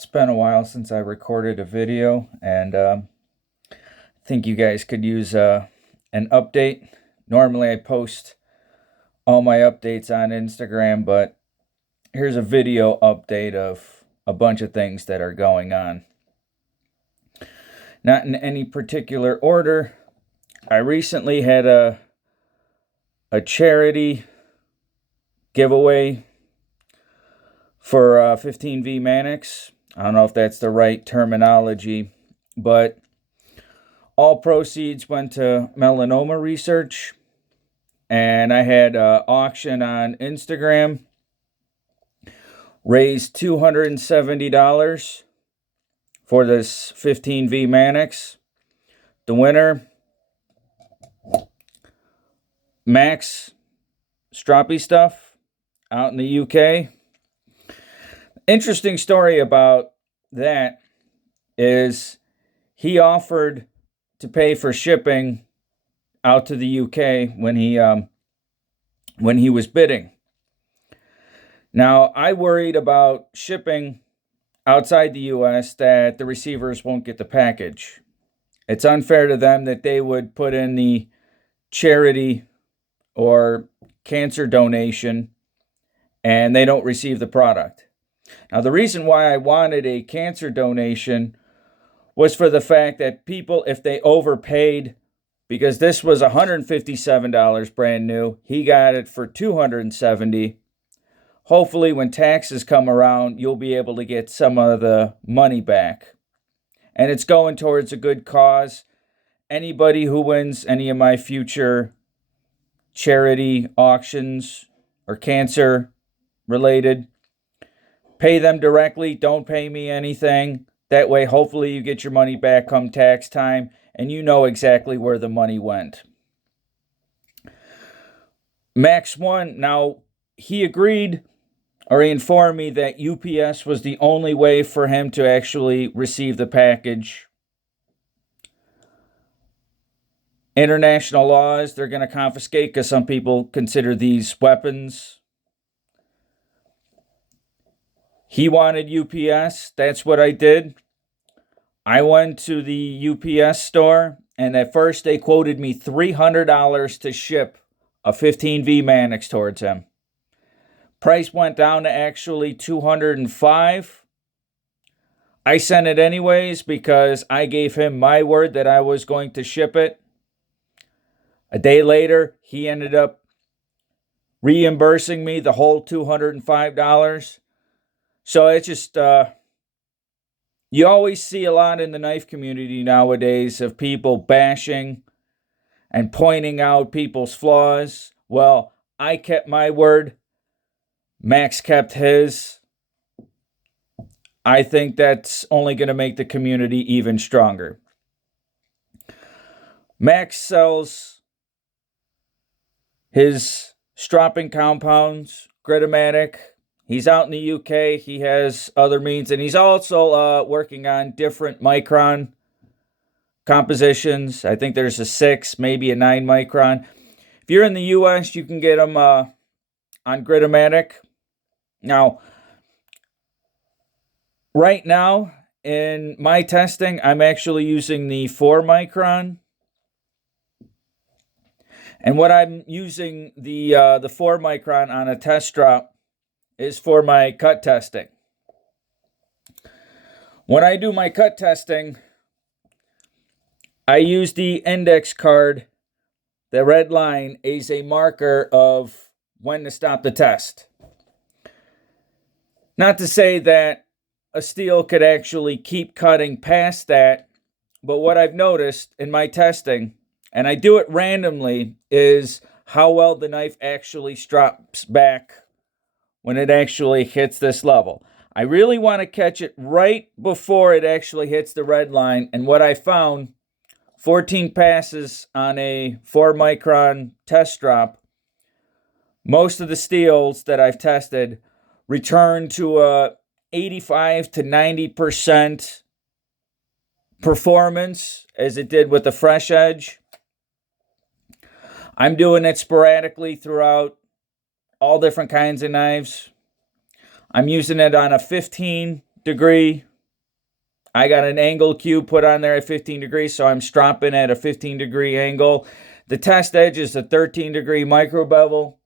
It's been a while since I recorded a video, and I think you guys could use an update. Normally, I post all my updates on Instagram, but here's a video update of a bunch of things that are going on. Not in any particular order. I recently had a charity giveaway for 15V Mannix. I don't know if that's the right terminology, but all proceeds went to melanoma research. And I had an auction on Instagram, raised $270 for this 15V Mannix. The winner, Max Stroppy Stuff out in the UK. Interesting story about that is he offered to pay for shipping out to the UK when he was bidding. Now, I worried about shipping outside the US that the receivers won't get the package. It's unfair to them that they would put in the charity or cancer donation and they don't receive the product. Now, the reason why I wanted a cancer donation was for the fact that people, if they overpaid, because this was $157 brand new, he got it for $270. Hopefully, when taxes come around, you'll be able to get some of the money back. And it's going towards a good cause. Anybody who wins any of my future charity auctions or cancer related, pay them directly. Don't pay me anything. That way, hopefully, you get your money back come tax time and you know exactly where the money went. Max won. Now, he agreed, or he informed me that UPS was the only way for him to actually receive the package. International laws, they're going to confiscate because some people consider these weapons. He wanted UPS. That's what I did. I went to the UPS store, and at first they quoted me $300 to ship a 15V Mannix towards him. Price went down to actually $205. I sent it anyways because I gave him my word that I was going to ship it. A day later, he ended up reimbursing me the whole $205. So it's just, you always see a lot in the knife community nowadays of people bashing and pointing out people's flaws. Well, I kept my word. Max kept his. I think that's only going to make the community even stronger. Max sells his stropping compounds, Gritomatic. He's out in the UK. He has other means, and he's also working on different micron compositions. I think there's a 6, maybe a 9 micron. If you're in the US, you can get them on Gritomatic. Now, right now, in my testing, I'm actually using the 4 micron. And what I'm using the 4 micron on a test drop is for my cut testing. When I do my cut testing, I use the index card. The red line is a marker of when to stop the test. Not to say that a steel could actually keep cutting past that, but what I've noticed in my testing, and I do it randomly, is how well the knife actually strops back when it actually hits this level. I really want to catch it right before it actually hits the red line. And what I found, 14 passes on a 4 micron test drop, most of the steels that I've tested return to a 85 to 90% performance as it did with the Fresh Edge. I'm doing it sporadically throughout all different kinds of knives. I'm using it on a 15 degree I got an angle cube put on there at 15 degrees, so I'm stropping at a 15-degree angle. The test edge is a 13-degree micro bevel.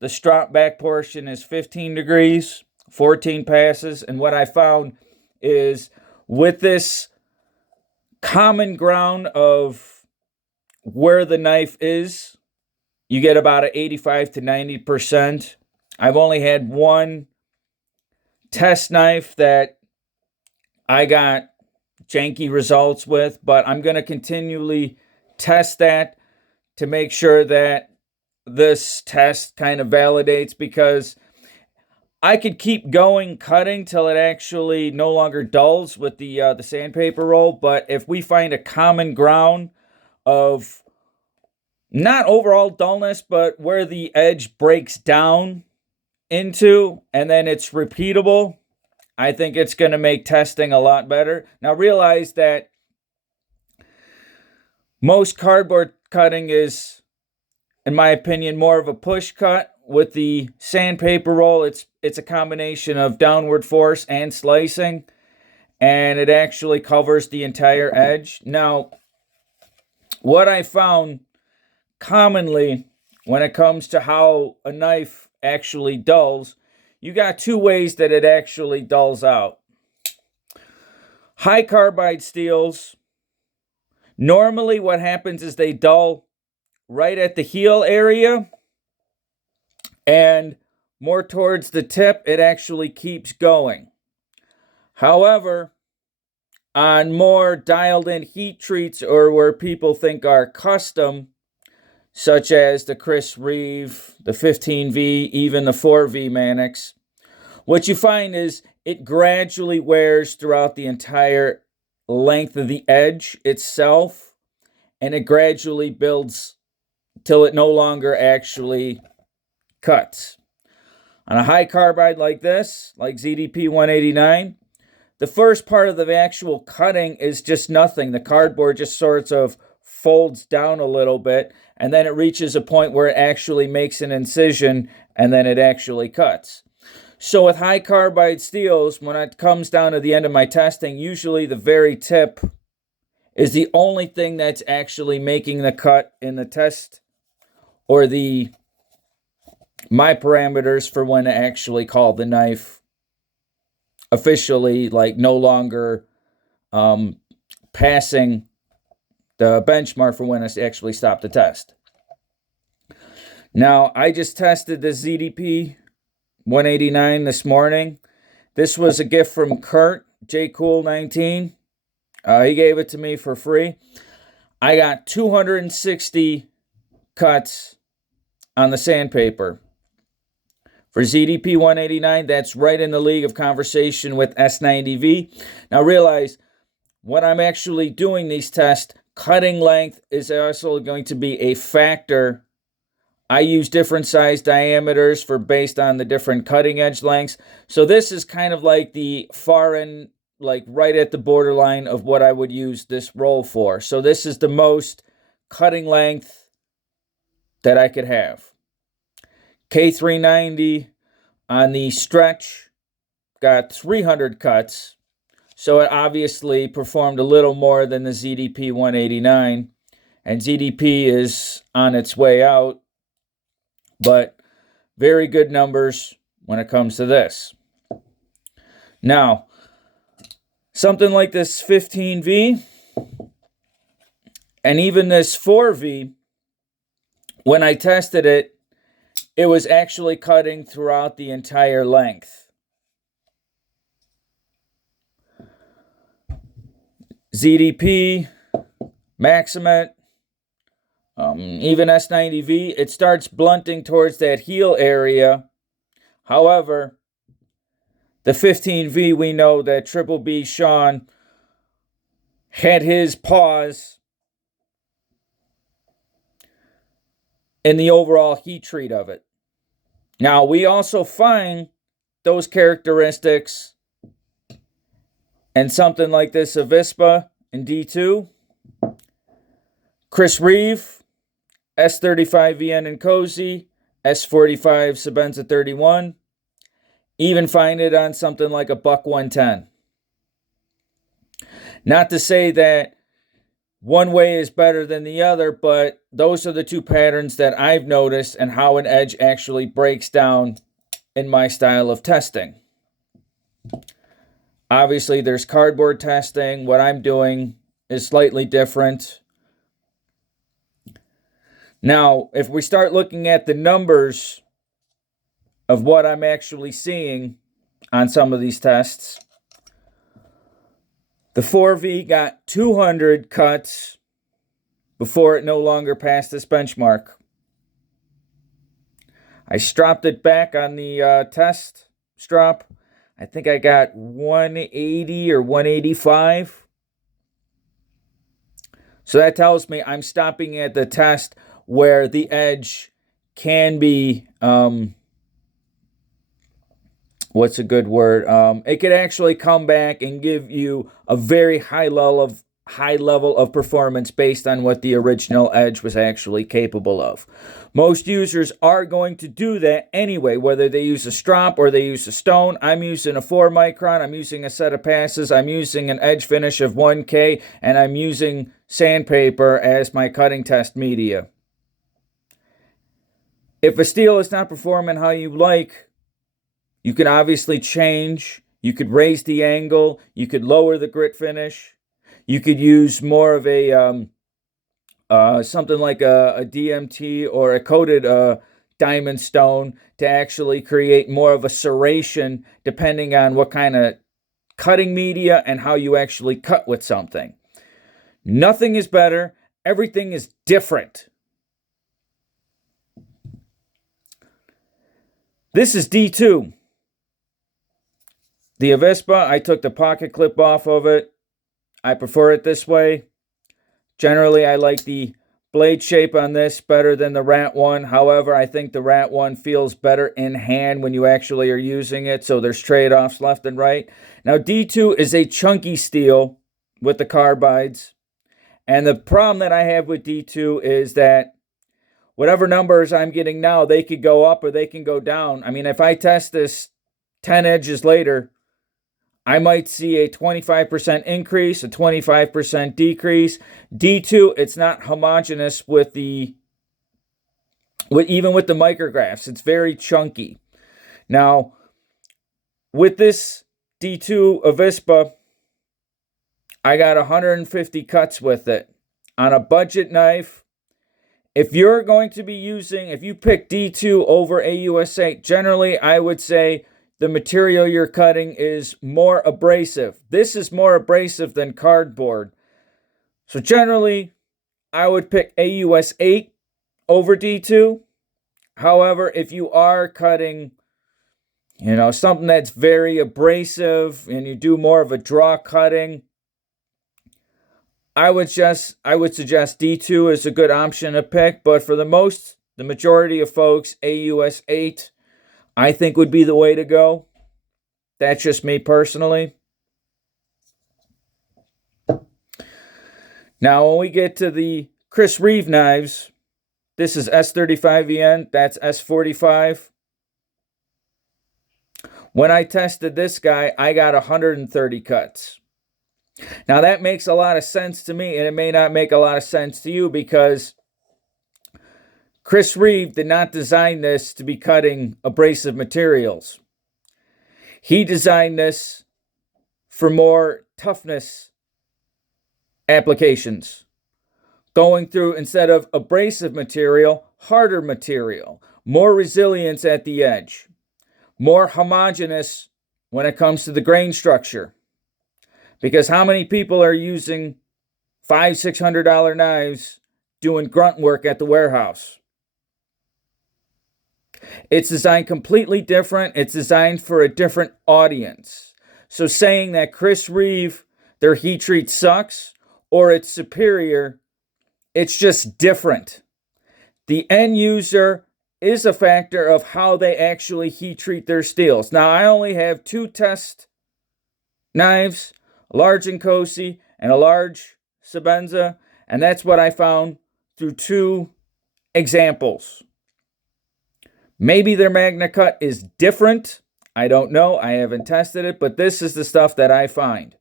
The strop back portion is 15 degrees, 14 passes. And what I found is with this common ground of where the knife is, you get about an 85 to 90%. I've only had one test knife that I got janky results with, but I'm going to continually test that to make sure that this test kind of validates, because I could keep going cutting till it actually no longer dulls with the sandpaper roll. But if we find a common ground of not overall dullness, but where the edge breaks down into and then it's repeatable, I think it's going to make testing a lot better. Now realize that most cardboard cutting is, in my opinion, more of a push cut. With the sandpaper roll, it's a combination of downward force and slicing, and it actually covers the entire edge. Now, what I found commonly when it comes to how a knife actually dulls, you got two ways that it actually dulls out. High carbide steels, normally what happens is they dull right at the heel area, and more towards the tip, it actually keeps going. However, on more dialed in heat treats, or where people think are custom, such as the Chris Reeve, the 15V, even the 4V Mannix, what you find is it gradually wears throughout the entire length of the edge itself, and it gradually builds till it no longer actually cuts. On a high carbide like this, like ZDP 189, the first part of the actual cutting is just nothing. The cardboard just sort of folds down a little bit, and then it reaches a point where it actually makes an incision, and then it actually cuts. So with high carbide steels, when it comes down to the end of my testing, usually the very tip is the only thing that's actually making the cut in the test, or my parameters for when to actually call the knife officially, like no longer passing the benchmark for when I actually stop the test. Now, I just tested the ZDP 189 this morning. This was a gift from Kurt, JCool19. He gave it to me for free. I got 260 cuts on the sandpaper. For ZDP 189, that's right in the league of conversation with S90V. Now realize, when I'm actually doing these tests, cutting length is also going to be a factor. I use different size diameters based on the different cutting edge lengths. So this is kind of like the far end, like right at the borderline of what I would use this roll for. So this is the most cutting length that I could have. K390 on the stretch got 300 cuts, so it obviously performed a little more than the ZDP 189, and ZDP is on its way out, but very good numbers when it comes to this. Now, something like this 15V and even this 4V, when I tested it, it was actually cutting throughout the entire length. ZDP, Maximet, even S90V, it starts blunting towards that heel area. However, the 15V, we know that Triple B Sean had his pause in the overall heat treat of it. Now, we also find those characteristics in something like this Avispa in D2, Chris Reeve, S35VN and Cozy, S45 Sebenza 31, even find it on something like a Buck 110. Not to say that one way is better than the other, but those are the two patterns that I've noticed and how an edge actually breaks down in my style of testing. Obviously, there's cardboard testing. What I'm doing is slightly different. Now, if we start looking at the numbers of what I'm actually seeing on some of these tests, the 4V got 200 cuts before it no longer passed this benchmark. I stropped it back on the test strop. I think I got 180 or 185. So that tells me I'm stopping at the test where the edge can be, what's a good word? It could actually come back and give you a very high level of performance based on what the original edge was actually capable of. Most users are going to do that anyway, whether they use a strop or they use a stone. I'm using a 4 micron, I'm using a set of passes, I'm using an edge finish of 1K, and I'm using sandpaper as my cutting test media. If a steel is not performing how you like, you can obviously change. You could raise the angle. You could lower the grit finish. You could use more of a something like a DMT or a coated diamond stone to actually create more of a serration depending on what kind of cutting media and how you actually cut with something. Nothing is better. Everything is different. This is D2. The Avispa, I took the pocket clip off of it. I prefer it this way. Generally, I like the blade shape on this better than the Rat one. However, I think the Rat one feels better in hand when you actually are using it, so there's trade-offs left and right. Now, D2 is a chunky steel with the carbides, and the problem that I have with D2 is that whatever numbers I'm getting now, they could go up or they can go down. I mean, if I test this 10 edges later, I might see a 25% increase, a 25% decrease. D2, it's not homogeneous even with the micrographs. It's very chunky. Now, with this D2 Avispa, I got 150 cuts with it. On a budget knife, if you're going to be if you pick D2 over AUS8, generally I would say the material you're cutting is more abrasive. This is more abrasive than cardboard. So generally, I would pick AUS8 over D2. However, if you are cutting, something that's very abrasive and you do more of a draw cutting, I would suggest D2 is a good option to pick, but for the majority of folks, AUS8 I think would be the way to go. That's just me personally. Now, when we get to the Chris Reeve knives, this is S35EN, that's S45. When I tested this guy, I got 130 cuts. Now, that makes a lot of sense to me, and it may not make a lot of sense to you because Chris Reeve did not design this to be cutting abrasive materials. He designed this for more toughness applications. Going through, instead of abrasive material, harder material. More resilience at the edge. More homogeneous when it comes to the grain structure. Because how many people are using $500-$600 knives doing grunt work at the warehouse? It's designed completely different. It's designed for a different audience. So saying that Chris Reeve, their heat treat sucks or it's superior, it's just different. The end user is a factor of how they actually heat treat their steels. Now, I only have 2 test knives, a large Nkosi and a large Sebenza, and that's what I found through 2 examples. Maybe their Magna Cut is different. I don't know. I haven't tested it, but this is the stuff that I find.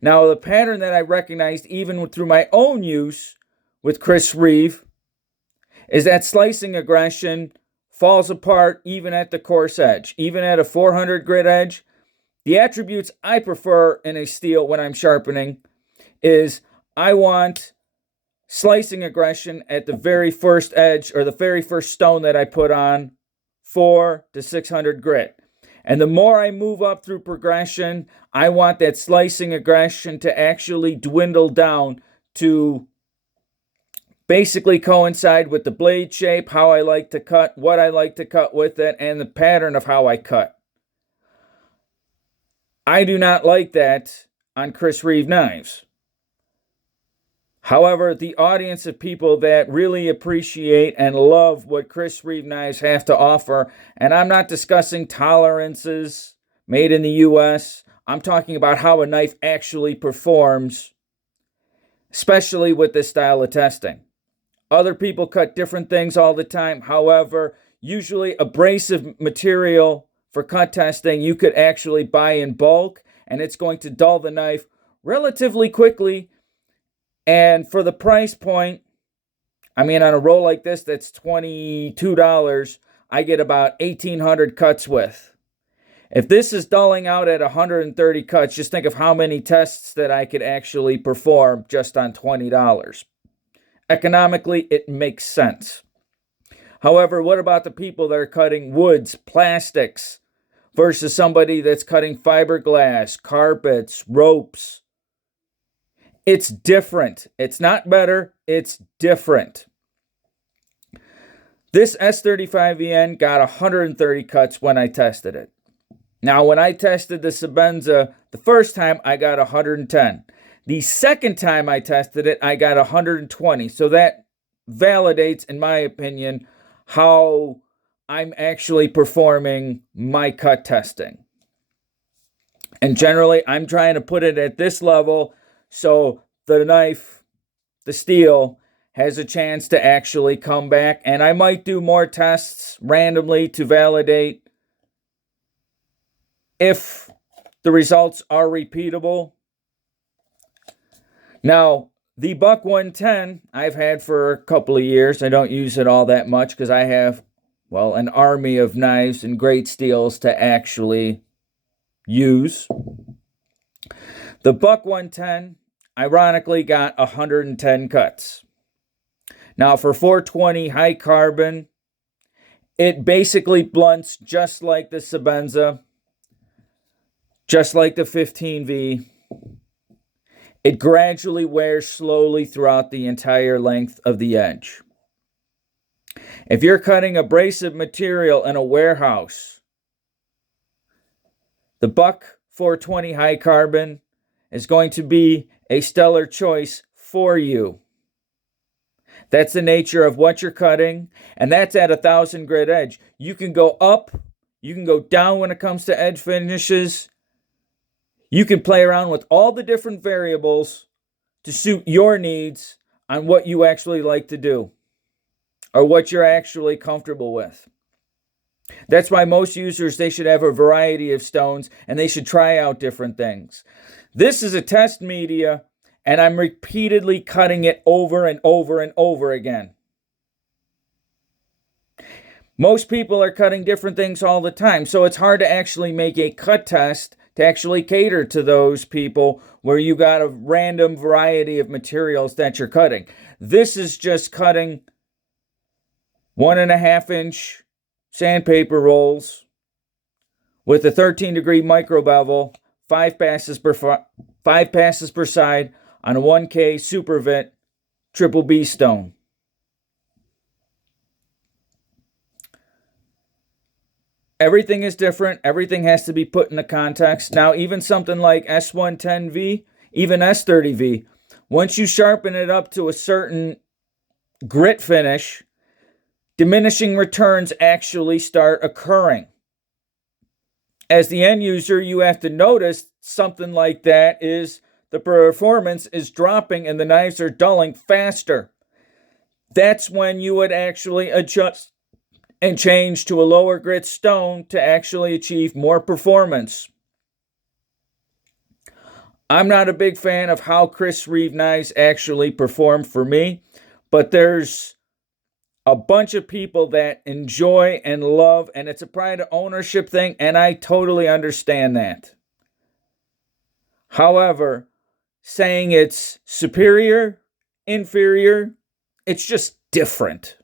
Now, the pattern that I recognized even through my own use with Chris Reeve is that slicing aggression falls apart even at the coarse edge. Even at a 400 grit edge, the attributes I prefer in a steel when I'm sharpening is I want slicing aggression at the very first edge or the very first stone that I put on 4 to 600 grit. And the more I move up through progression, I want that slicing aggression to actually dwindle down to basically coincide with the blade shape, how I like to cut, what I like to cut with it, and the pattern of how I cut. I do not like that on Chris Reeve knives. However, the audience of people that really appreciate and love what Chris Reeve knives have to offer, and I'm not discussing tolerances made in the US, I'm talking about how a knife actually performs, especially with this style of testing. Other people cut different things all the time. However, usually abrasive material for cut testing you could actually buy in bulk, and it's going to dull the knife relatively quickly. And for the price point, I mean, on a roll like this that's $22, I get about 1,800 cuts with. If this is dulling out at 130 cuts, just think of how many tests that I could actually perform just on $20. Economically, it makes sense. However, what about the people that are cutting woods, plastics, versus somebody that's cutting fiberglass, carpets, ropes? It's different. It's not better. It's different. This S35VN got 130 cuts when I tested it. Now, when I tested the Sebenza the first time, I got 110. The second time I tested it, I got 120. So that validates, in my opinion, how I'm actually performing my cut testing. And generally, I'm trying to put it at this level so the knife, the steel, has a chance to actually come back. And I might do more tests randomly to validate if the results are repeatable. Now, the Buck 110 I've had for a couple of years. I don't use it all that much because I have, well, an army of knives and great steels to actually use. The Buck 110, ironically, got 110 cuts. Now, for 420 high carbon, it basically blunts just like the Sebenza, just like the 15V. It gradually wears slowly throughout the entire length of the edge. If you're cutting abrasive material in a warehouse, the Buck 420 high carbon is going to be a stellar choice for you. That's the nature of what you're cutting, and that's at 1,000 grit edge. You can go up, you can go down when it comes to edge finishes. You can play around with all the different variables to suit your needs on what you actually like to do or what you're actually comfortable with. That's why most users, they should have a variety of stones and they should try out different things. This is a test media, and I'm repeatedly cutting it over and over and over again. Most people are cutting different things all the time, so it's hard to actually make a cut test to actually cater to those people where you got a random variety of materials that you're cutting. This is just cutting 1.5 inch sandpaper rolls with a 13-degree micro bevel, 5 passes per side on a 1K Supervit Triple B stone. Everything is different. Everything has to be put into context. Now, even something like S110V, even S30V, once you sharpen it up to a certain grit finish, diminishing returns actually start occurring. As the end user, you have to notice something like that is the performance is dropping and the knives are dulling faster. That's when you would actually adjust and change to a lower grit stone to actually achieve more performance. I'm not a big fan of how Chris Reeve-Nice actually performed for me, but there's a bunch of people that enjoy and love, and it's a pride of ownership thing, and I totally understand that. However, saying it's superior, inferior, it's just different.